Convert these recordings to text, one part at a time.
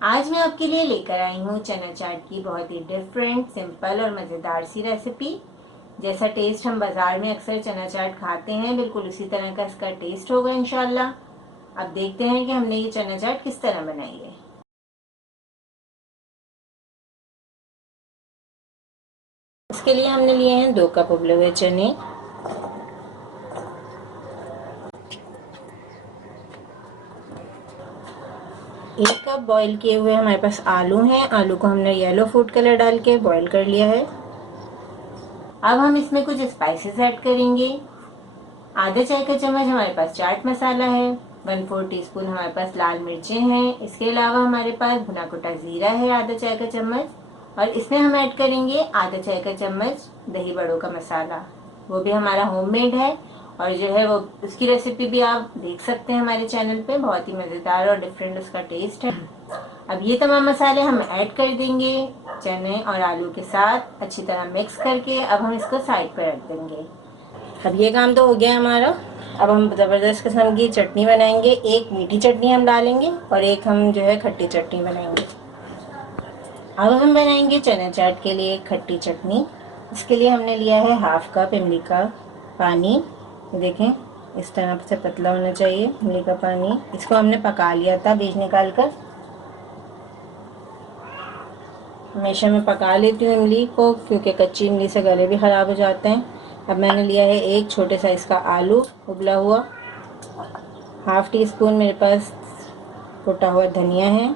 आज मैं आपके लिए लेकर आई हूँ चना चाट की बहुत ही डिफरेंट, सिंपल और मज़ेदार सी रेसिपी। जैसा टेस्ट हम बाज़ार में अक्सर चना चाट खाते हैं, बिल्कुल उसी तरह का इसका टेस्ट होगा इंशाल्लाह। अब देखते हैं कि हमने ये चना चाट किस तरह बनाई है। इसके लिए हमने लिए हैं 2 कप उबले हुए चने, 1 कप बॉईल किए हुए हमारे पास आलू हैं। आलू को हमने येलो फूड कलर डाल के बॉईल कर लिया है। अब हम इसमें कुछ स्पाइसेस ऐड करेंगे। आधा चाय का चम्मच हमारे पास चाट मसाला है, 1/4 टीस्पून हमारे पास लाल मिर्चें हैं। इसके अलावा हमारे पास भुना कुटा जीरा है आधा चाय का चम्मच, और इसमें हम ऐड करेंगे आधा चाय का चम्मच दही बड़ों का मसाला, वो भी हमारा होममेड है। और जो है वो उसकी रेसिपी भी आप देख सकते हैं हमारे चैनल पे, बहुत ही मज़ेदार और डिफरेंट उसका टेस्ट है। अब ये तमाम मसाले हम ऐड कर देंगे चने और आलू के साथ अच्छी तरह मिक्स करके। अब हम इसको साइड पर रख देंगे। अब ये काम तो हो गया हमारा। अब हम ज़बरदस्त किस्म की चटनी बनाएंगे। एक मीठी चटनी हम डालेंगे और एक हम जो है खट्टी चटनी बनाएंगे। अब हम बनाएंगे चना चाट के लिए खट्टी चटनी। इसके लिए हमने लिया है 1/2 कप इमली का पानी। ये देखें, इस तरह से पतला होना चाहिए इमली का पानी। इसको हमने पका लिया था बीज निकाल कर। हमेशा मैं पका लेती हूँ इमली को, क्योंकि कच्ची इमली से गले भी ख़राब हो जाते हैं। अब मैंने लिया है एक छोटे साइज़ का आलू उबला हुआ, 1/2 टीस्पून मेरे पास कुटा हुआ धनिया है,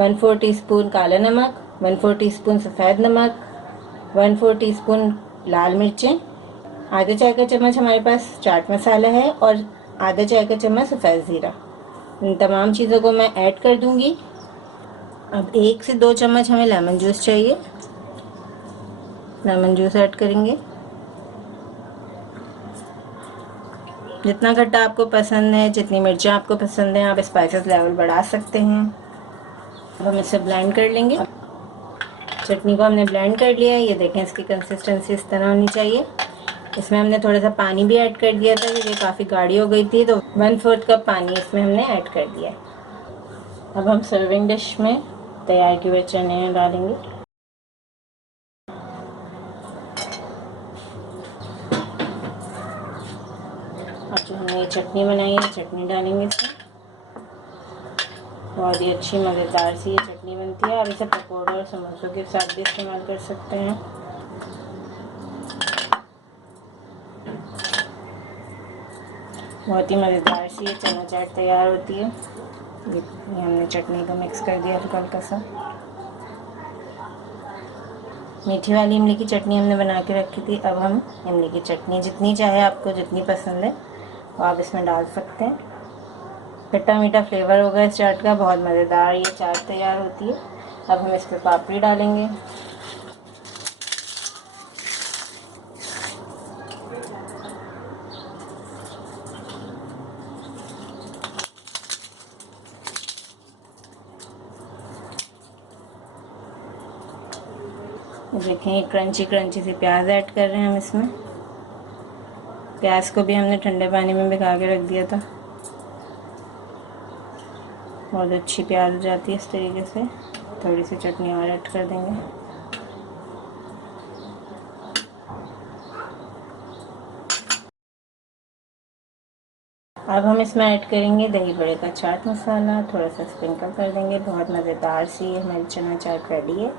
1/4 टीस्पून काला नमक, 1/4 टीस्पून सफ़ेद नमक, 1/4 टीस्पून लाल मिर्चें, आधा चाय का चम्मच हमारे पास चाट मसाला है और आधा चाय का चम्मच सफ़ेद ज़ीरा। इन तमाम चीज़ों को मैं ऐड कर दूँगी। अब 1 से 2 चम्मच हमें लेमन जूस चाहिए। लेमन जूस ऐड करेंगे। जितना खट्टा आपको पसंद है, जितनी मिर्चें आपको पसंद है, आप स्पाइसेस लेवल बढ़ा सकते हैं। अब हम इसे ब्लेंड कर लेंगे। चटनी को हमने ब्लेंड कर लिया है। ये देखें, इसकी कंसिस्टेंसी इस तरह होनी चाहिए। इसमें हमने थोड़ा सा पानी भी ऐड कर दिया था क्योंकि काफ़ी गाढ़ी हो गई थी, तो 1/4 कप पानी इसमें हमने ऐड कर दिया है। अब हम सर्विंग डिश में तैयार किए हुए चने डालेंगे। और जो हमने ये चटनी बनाई है, चटनी डालेंगे इसमें। बहुत ही अच्छी मज़ेदार सी ये चटनी बनती है। आप इसे पकौड़े और समोसों के साथ भी इस्तेमाल कर सकते हैं। बहुत ही मज़ेदार सी ये चना चाट तैयार होती है। ये हमने चटनी को मिक्स कर दिया हल्का हल्का सा। मीठी वाली इमली की चटनी हमने बना के रखी थी। अब हम इमली की चटनी जितनी चाहे आपको जितनी पसंद है वो आप इसमें डाल सकते हैं। खट्टा मीठा फ्लेवर होगा इस चाट का, बहुत मज़ेदार ये चाट तैयार होती है। अब हम इस पर पापड़ी डालेंगे। देखें, क्रंची क्रंची से प्याज ऐड कर रहे हैं हम इसमें। प्याज को भी हमने ठंडे पानी में भिगा के रख दिया था। बहुत अच्छी प्याज हो जाती है इस तरीके से। थोड़ी सी चटनी और ऐड कर देंगे। अब हम इसमें ऐड करेंगे दही बड़े का चाट मसाला, थोड़ा सा स्प्रिंकल कर देंगे। बहुत मज़ेदार सी हमारी चना चाट रेडी है।